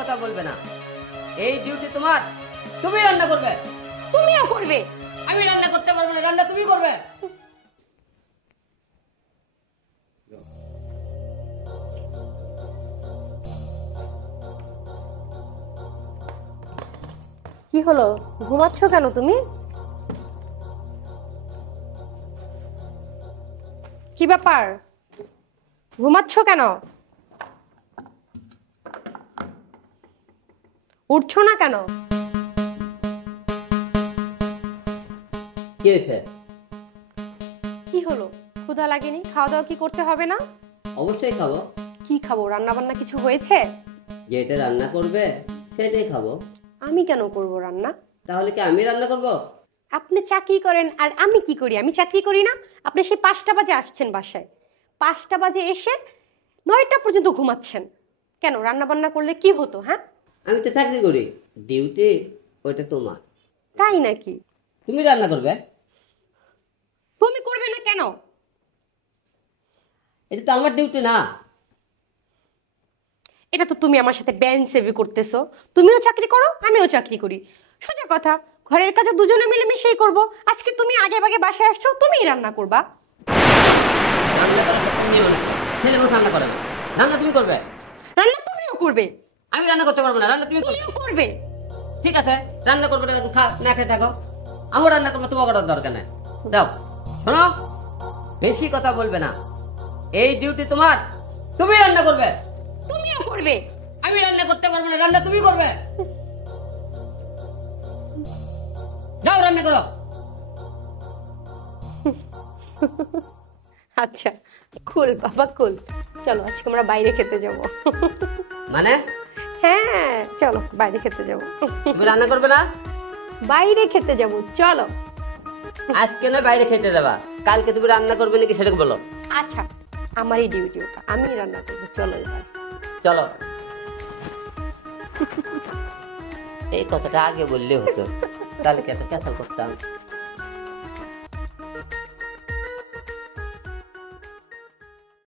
কথা বলবে না। এই ডিউটি তোমার, তুমি রান্না করবে। তুমিও করবে। আমি রান্না করতে পারবো না, রান্না তুমি করবে। কি হলো, ঘুমাচ্ছ কেন তুমি? কি ব্যাপার, ঘুমাচ্ছ কেন? উঠছো না কেন? কি হয়েছে? কি হলো, ক্ষুধা লাগেনি? খাওয়া দাওয়া কি করতে হবে না? অবশ্যই খাবো। কি খাবো, রান্না বান্না কিছু হয়েছে? যেটা রান্না করবে সেটাই খাবো। আমি কেন করব রান্না? তাহলে কি আমি রান্না করব? আপনি চাকরি করেন আর আমি কি করি? আমি চাকরি করি না? আপনি সেই 5টা বাজে আসছেন বাসায়, 5টা বাজে এসে 9টা পর্যন্ত ঘুমাচ্ছেন। কেন, রান্না বান্না করলে কি হতো? হ্যাঁ, আমি তো চাকরি করি, ডিউটি ওইটা তোমার। তাই নাকি? তুমি রান্না করবে। তুমি করবে না কেন? এটা তো আমার ডিউটি না। এটা তো তুমি আমার সাথে ব্যান সেভি করতেছো। তুমিও চাকরি করো, আমিও চাকরি করি, সোজা কথা। ঘরের কাজও দুজনে মিলেমিশেই করব। আজকে তুমি আগে ভাগে বাসায় আসছো, তুমিই রান্না করবা। রান্না করা তো তুমি মানুষ, ছেলে মানুষ রান্না করে না। রান্না তুমি করবে। রান্না তুমিও করবে। আমি রান্না করতে পারবো না, রান্না তুমি করবে। তুমিও করবে। ঠিক আছে, রান্না করবো না, খা না খেয়ে থাকো। আমার রান্না করবো, তোমার করার দরকার নেই। যাও, শোনো, বেশি কথা বলবে না। এই ডিউটি তোমার, তুমি রান্না করবে। তুমিও করবে। আমি রান্না করতে পারবো না, রান্না তুমি করবে। যাও রান্না করো। আচ্ছা, কুল বাবা কুল। চলো আজকে আমরা বাইরে খেতে যাব। মানে? হ্যাঁ চলো বাইরে খেতে যাব। তুমি রান্না করবে না? বাইরে খেতে যাব, চলো। আজকে নয় বাইরে খেতে যাবা, কালকে তুমি রান্না করবে নাকি সেটা বলো। আচ্ছা, আমারই ডিউটি ওটা, আমি রান্না করবো, চলো এবার। চলো। এই কথাটা আগে বললে হতো, কালকে এত ক্যান্সেল করতাম।